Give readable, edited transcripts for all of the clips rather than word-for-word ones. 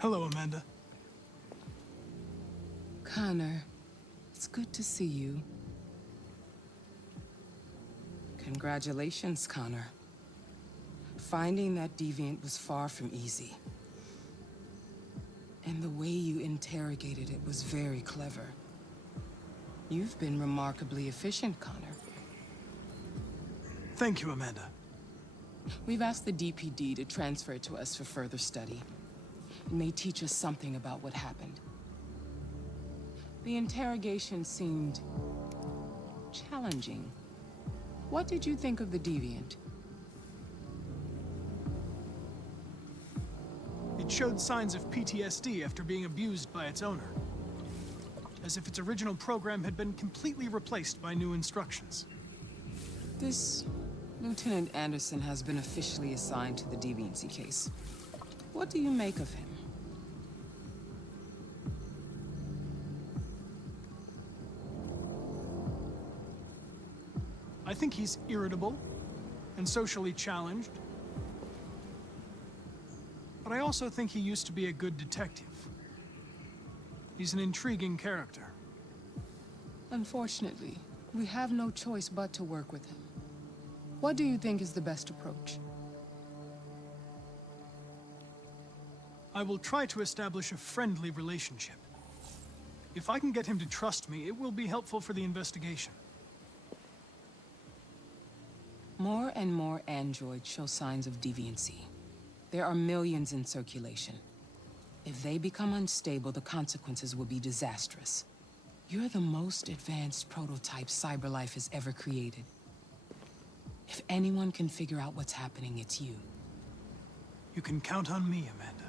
Hello, Amanda. Connor, it's good to see you. Congratulations, Connor. Finding that deviant was far from easy. And the way you interrogated it was very clever. You've been remarkably efficient, Connor. Thank you, Amanda. We've asked the DPD to transfer it to us for further study. It may teach us something about what happened. The interrogation seemed challenging. What did you think of the deviant? It showed signs of PTSD after being abused by its owner. As if its original program had been completely replaced by new instructions. This Lieutenant Anderson has been officially assigned to the deviancy case. What do you make of him? I think he's irritable and socially challenged. But I also think he used to be a good detective. He's an intriguing character. Unfortunately, we have no choice but to work with him. What do you think is the best approach? I will try to establish a friendly relationship. If I can get him to trust me, it will be helpful for the investigation. More and more androids show signs of deviancy. There are millions in circulation. If they become unstable, the consequences will be disastrous. You're the most advanced prototype CyberLife has ever created. If anyone can figure out what's happening, it's you. You can count on me, Amanda.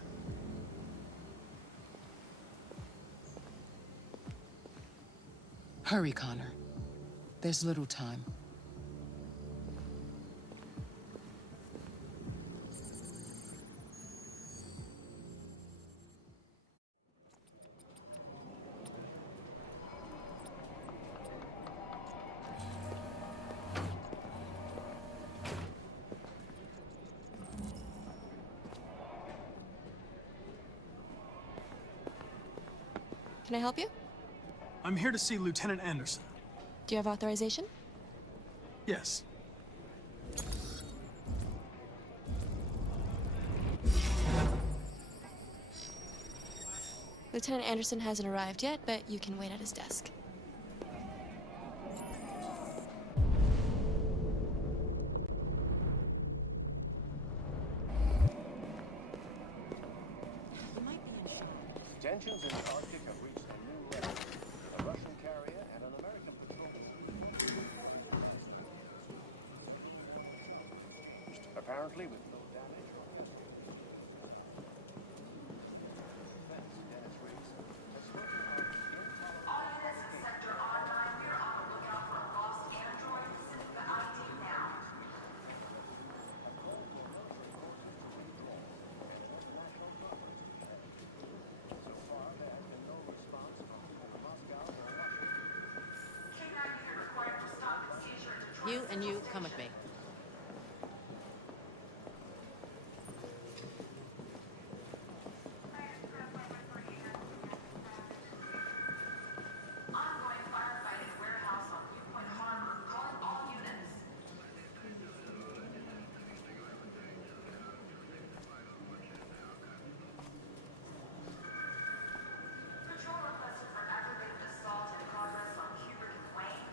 Hurry, Connor. There's little time. Can I help you? I'm here to see Lieutenant Anderson. Do you have authorization? Yes. Lieutenant Anderson hasn't arrived yet, but you can wait at his desk. Tensions in the Arctic have reached a new level. A Russian carrier and an American patrol apparently with no damage. Dennis Reese has spoken of All units in Sector Online, we're on the lookout for a lost android. Sending the ID now. K9 unit required for stop and seizure at Detroit You and you Central come with me. Station. Ongoing firefighting warehouse on Viewpoint Harbor. Calling all units. Patrol requested for aggravated assault in progress on Kubrick and Wayne.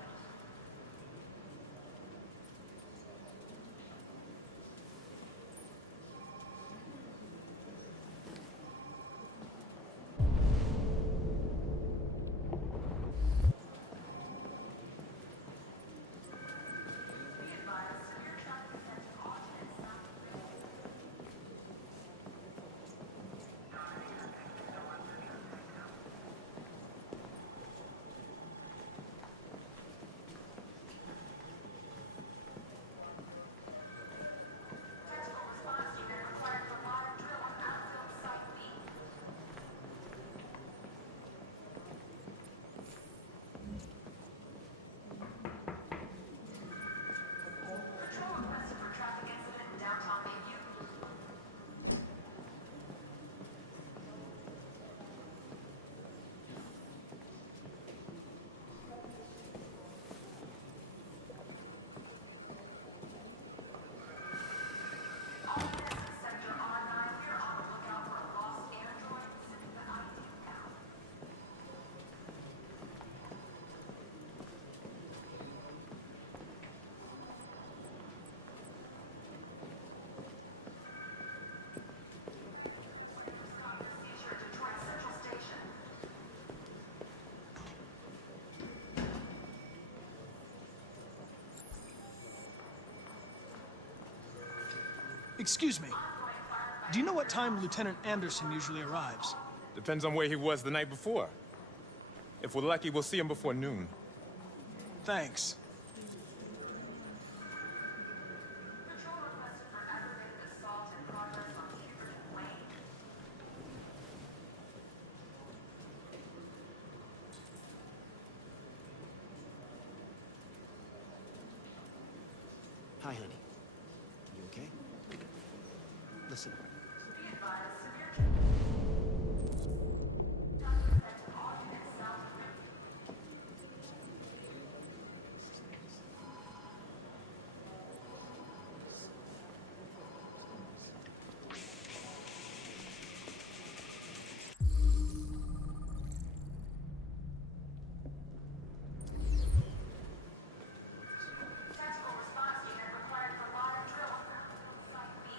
Excuse me. Do you know what time Lieutenant Anderson usually arrives? Depends on where he was the night before. If we're lucky, we'll see him before noon. Thanks. Patrol requested for aggravated assault in progress on Huberton Lane. Hi, honey. You okay? Listen. Be advised, severe does affect all units south of tactical response unit required for modern drills. Site B.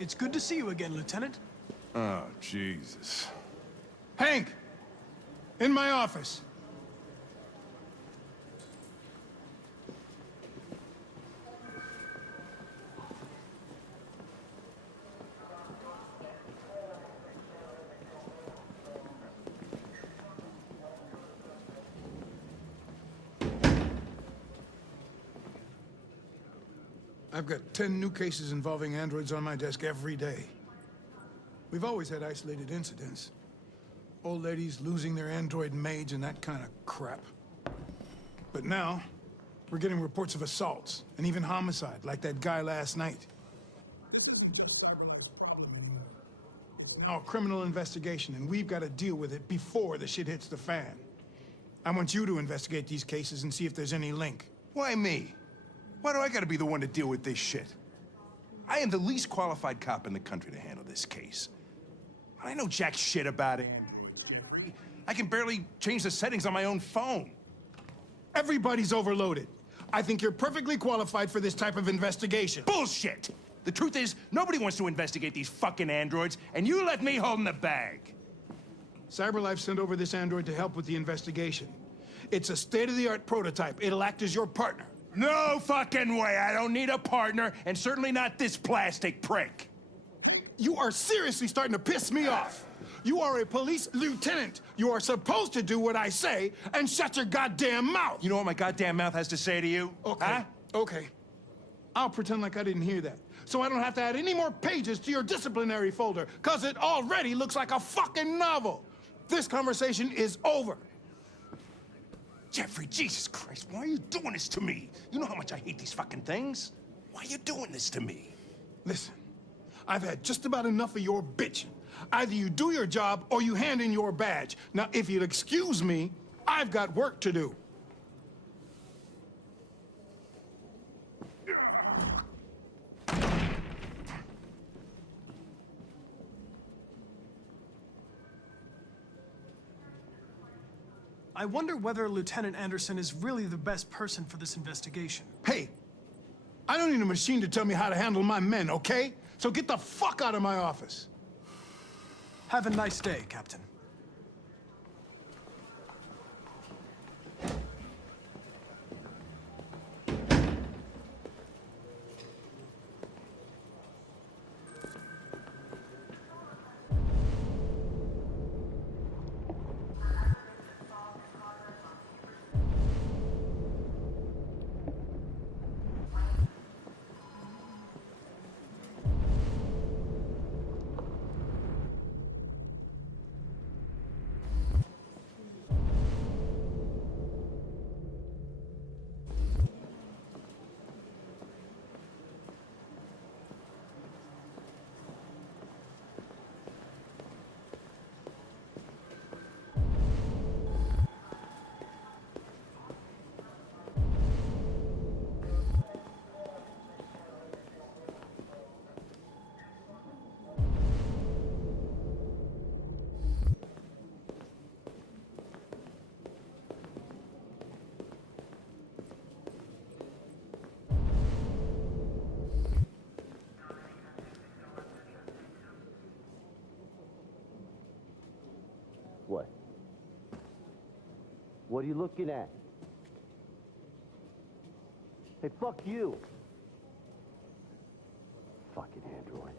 It's good to see you again, Lieutenant. Oh, Jesus. Hank! In my office. I've got 10 new cases involving androids on my desk every day. We've always had isolated incidents. Old ladies losing their android maids and that kind of crap. But now, we're getting reports of assaults and even homicide, like that guy last night. This isn't just Cyberlife's problem anymore. It's now a criminal investigation, and we've got to deal with it before the shit hits the fan. I want you to investigate these cases and see if there's any link. Why me? Why do I gotta be the one to deal with this shit? I am the least qualified cop in the country to handle this case. I know jack shit about androids, Jeffrey. I can barely change the settings on my own phone. Everybody's overloaded. I think you're perfectly qualified for this type of investigation. Bullshit! The truth is, nobody wants to investigate these fucking androids, and you let me hold in the bag. CyberLife sent over this android to help with the investigation. It's a state-of-the-art prototype. It'll act as your partner. No fucking way! I don't need a partner, and certainly not this plastic prick. You are seriously starting to piss me off. You are a police lieutenant. You are supposed to do what I say and shut your goddamn mouth. You know what my goddamn mouth has to say to you? Okay, Huh? okay. I'll pretend like I didn't hear that, so I don't have to add any more pages to your disciplinary folder, because it already looks like a fucking novel. This conversation is over. Jeffrey, Jesus Christ, why are you doing this to me? You know how much I hate these fucking things. Why are you doing this to me? Listen, I've had just about enough of your bitching. Either you do your job or you hand in your badge. Now, if you'll excuse me, I've got work to do. I wonder whether Lieutenant Anderson is really the best person for this investigation. Hey, I don't need a machine to tell me how to handle my men, okay? So get the fuck out of my office. Have a nice day, Captain. What? What are you looking at? Hey, fuck you! Fucking android.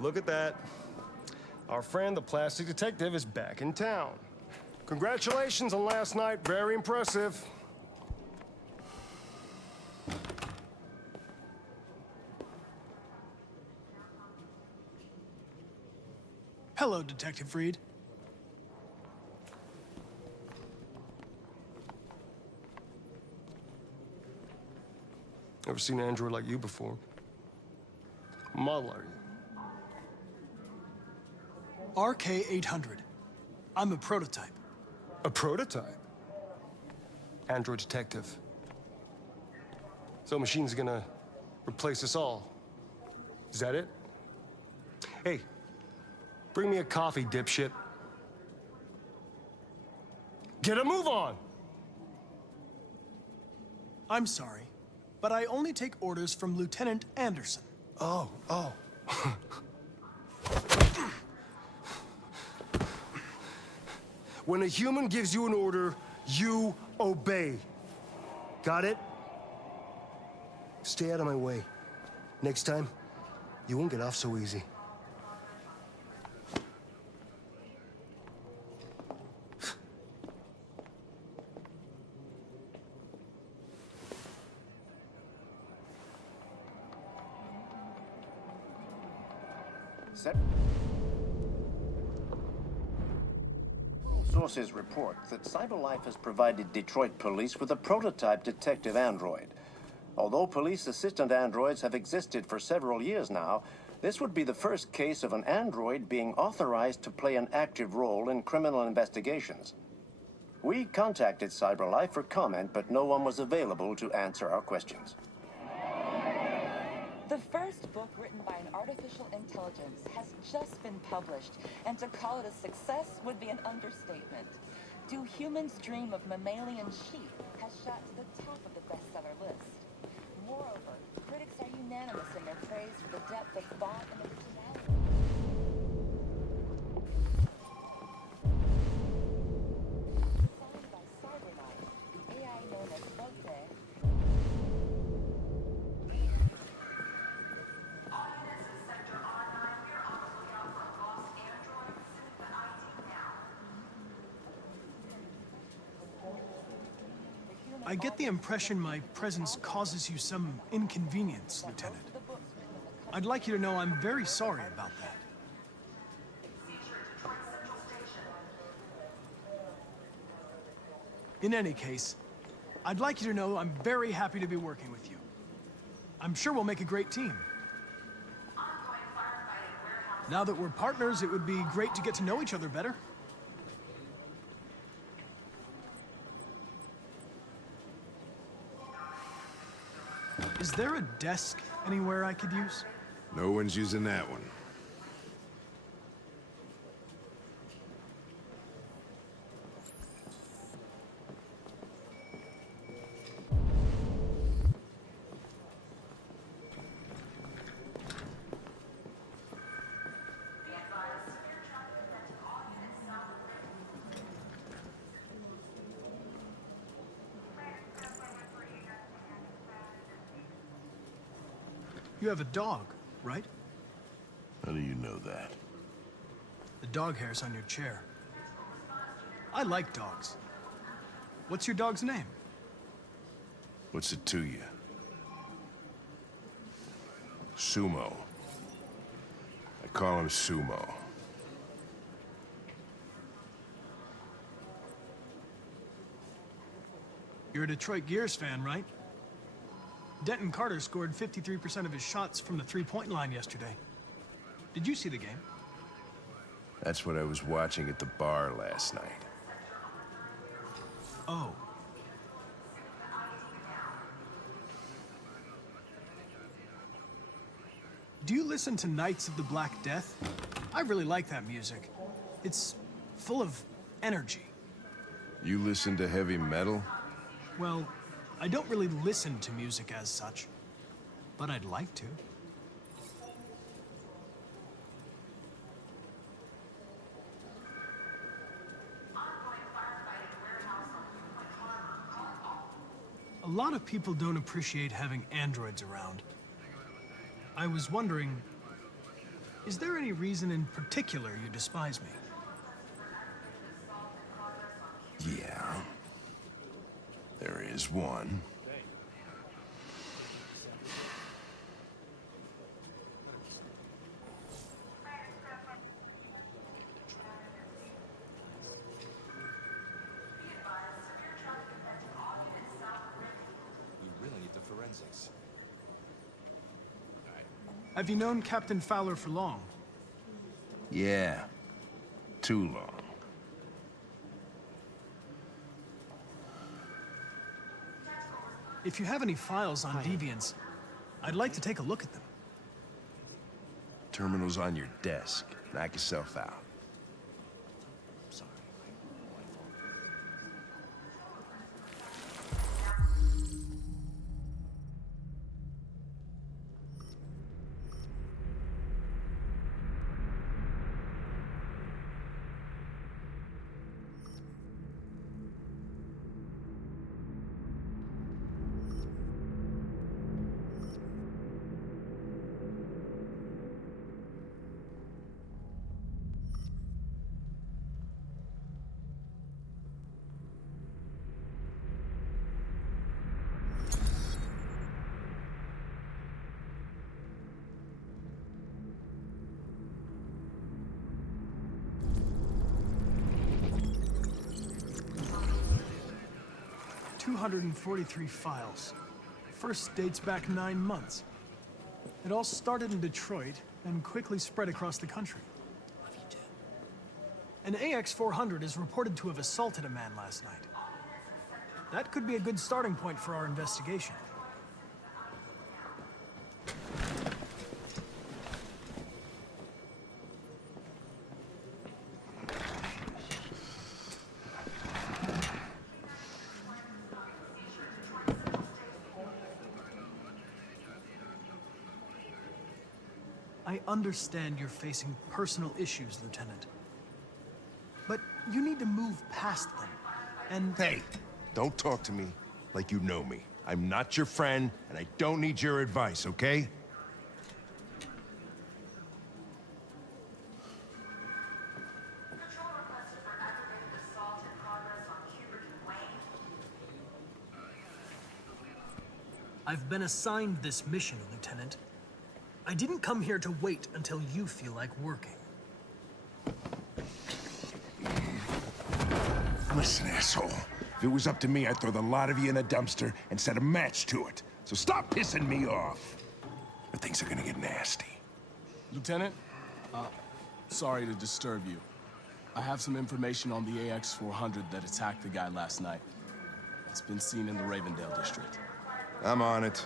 Look at that. Our friend, the plastic detective, is back in town. Congratulations on last night. Very impressive. Hello, Detective Reed. Never seen an android like you before. Model are you? RK-800. I'm a prototype. A prototype? Android detective. So machine's gonna replace us all. Is that it? Hey, bring me a coffee, dipshit. Get a move on! I'm sorry, but I only take orders from Lieutenant Anderson. Oh. When a human gives you an order, you obey. Got it? Stay out of my way. Next time, you won't get off so easy. Sources report that CyberLife has provided Detroit police with a prototype detective android. Although police assistant androids have existed for several years now, this would be the first case of an android being authorized to play an active role in criminal investigations. We contacted CyberLife for comment, but no one was available to answer our questions. The first book written by an artificial intelligence has just been published, and to call it a success would be an understatement. Do Humans Dream of Mammalian Sheep has shot to the top of the bestseller list. Moreover, critics are unanimous in their praise for the depth of thought and originality. Designed by CyberLife, the AI known as Voltaire. All units in Sector R9, we're on the lookout for a lost android. Send the ID now. I get the impression my presence causes you some inconvenience, Lieutenant. I'd like you to know I'm very sorry about that. In any case, I'd like you to know I'm very happy to be working with you. I'm sure we'll make a great team. Now that we're partners, it would be great to get to know each other better. Is there a desk anywhere I could use? No one's using that one. You have a dog, right? How do you know that? The dog hair's on your chair. I like dogs. What's your dog's name? What's it to you? Sumo. I call him Sumo. You're a Detroit Gears fan, right? Denton Carter scored 53% of his shots from the three-point line yesterday. Did you see the game? That's what I was watching at the bar last night. Oh. Do you listen to Knights of the Black Death? I really like that music. It's full of energy. You listen to heavy metal? Well, I don't really listen to music as such, but I'd like to. A lot of people don't appreciate having androids around. I was wondering, is there any reason in particular you despise me? Yeah. There is one. We really need the forensics. Have you known Captain Fowler for long? Yeah. Too long. If you have any files on Deviants, I'd like to take a look at them. Terminal's on your desk. Knock yourself out. Sorry. 243 files. First dates back 9 months. It all started in Detroit and quickly spread across the country. An AX-400 is reported to have assaulted a man last night. That could be a good starting point for our investigation. I understand you're facing personal issues, Lieutenant. But you need to move past them, and... Hey, don't talk to me like you know me. I'm not your friend, and I don't need your advice, okay? Patrol requested for aggravated assault in progress on Hubert and Wayne. I've been assigned this mission, Lieutenant. I didn't come here to wait until you feel like working. Listen, asshole. If it was up to me, I'd throw the lot of you in a dumpster and set a match to it. So stop pissing me off. Or things are gonna get nasty. Lieutenant, sorry to disturb you. I have some information on the AX-400 that attacked the guy last night. It's been seen in the Ravendale district. I'm on it.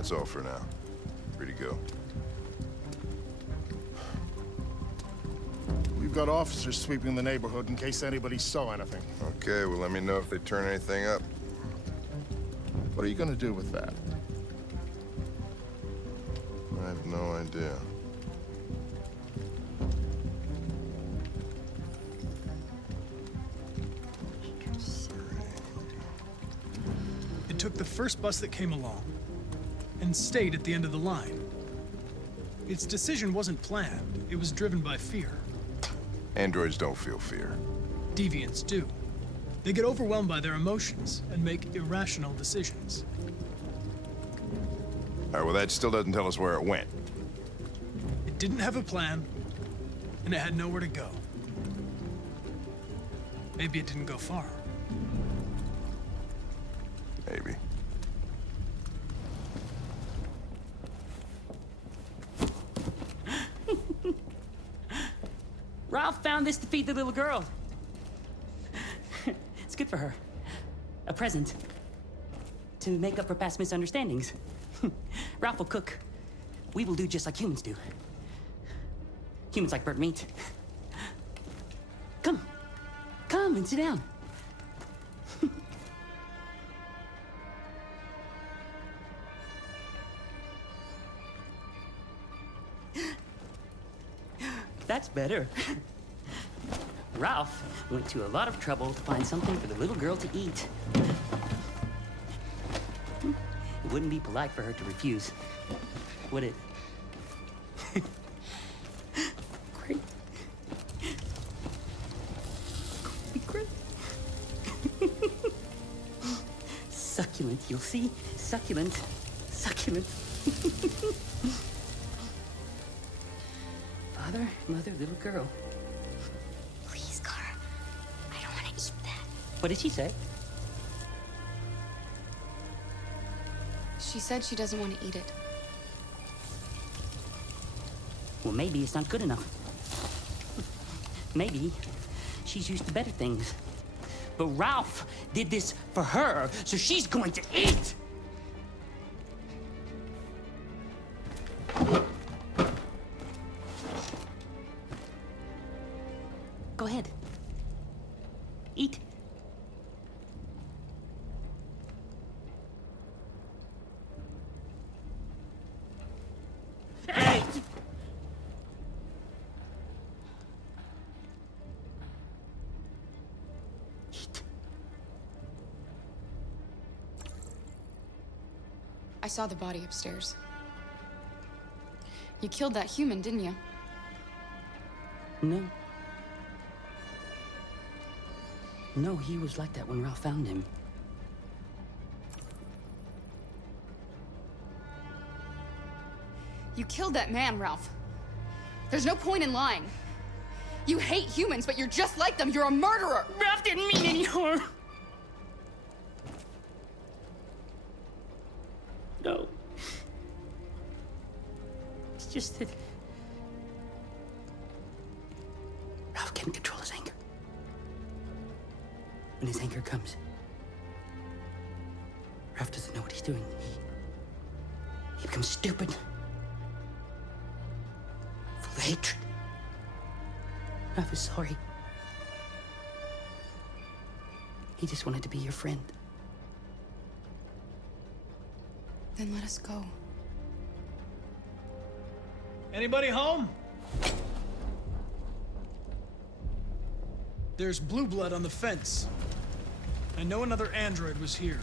That's all for now. Free to go. We've got officers sweeping the neighborhood in case anybody saw anything. Okay, well, let me know if they turn anything up. What are you gonna do with that? I have no idea. It took the first bus that came along and stayed at the end of the line. Its decision wasn't planned. It was driven by fear. Androids don't feel fear. Deviants do. They get overwhelmed by their emotions and make irrational decisions. All right, well, that still doesn't tell us where it went. It didn't have a plan, and it had nowhere to go. Maybe it didn't go far. Maybe. Ralph found this to feed the little girl. It's good for her. A present. To make up for past misunderstandings. Ralph will cook. We will do just like humans do. Humans like burnt meat. Come. Come and sit down. That's better. Ralph went to a lot of trouble to find something for the little girl to eat. It wouldn't be polite for her to refuse, would it? Great. Be great. Succulent, you'll see. Succulent. Succulent. Father, mother, little girl. Please, Car. I don't want to eat that. What did she say? She said she doesn't want to eat it. Well, maybe it's not good enough. Maybe she's used to better things. But Ralph did this for her, so she's going to eat! Go ahead. Eat. Hey! Eat. I saw the body upstairs. You killed that human, didn't you? No. No, he was like that when Ralph found him. You killed that man, Ralph. There's no point in lying. You hate humans, but you're just like them. You're a murderer. Ralph didn't mean any harm. No. It's just that Ralph can't control his anger. When his anger comes, Ralph doesn't know what he's doing. He becomes stupid. Full of hatred. Ralph is sorry. He just wanted to be your friend. Then let us go. Anybody home? There's blue blood on the fence. I know another android was here.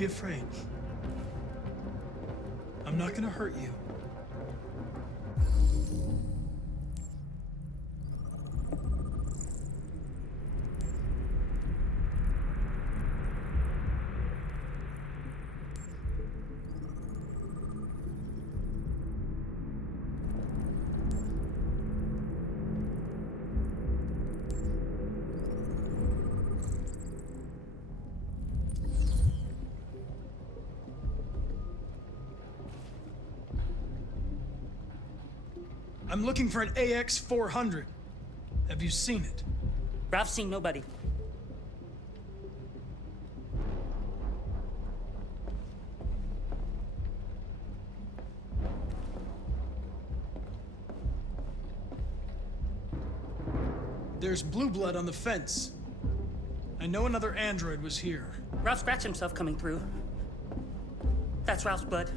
be afraid. I'm not gonna hurt you. I'm looking for an AX-400. Have you seen it? Ralph's seen nobody. There's blue blood on the fence. I know another android was here. Ralph scratched himself coming through. That's Ralph's blood.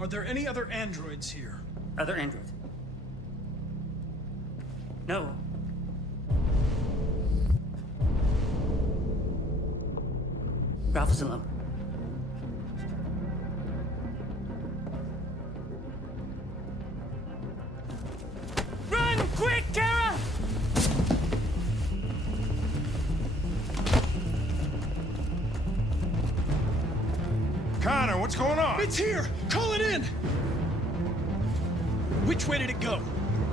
Are there any other androids here? Other androids? No. Ralph is alone. Run! Quick, Kara! Connor, what's going on? It's here! Call it in! Which way did it go?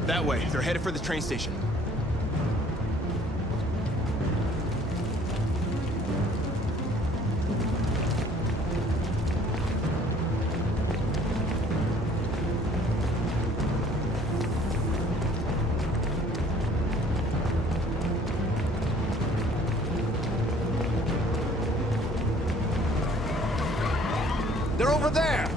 That way. They're headed for the train station. They're over there!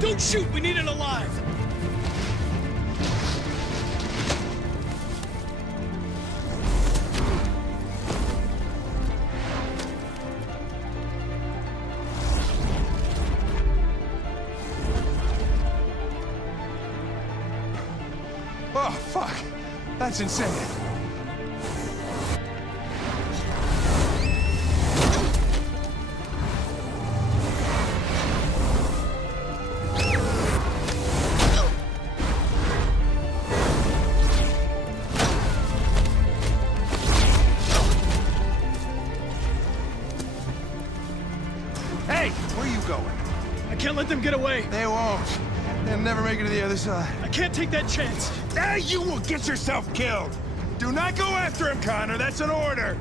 Don't shoot! We need it alive! Oh, fuck. That's insane. Hey, where are you going? I can't let them get away. They won't. They'll never make it to the other side. I can't take that chance. Now you will get yourself killed. Do not go after him, Connor. That's an order.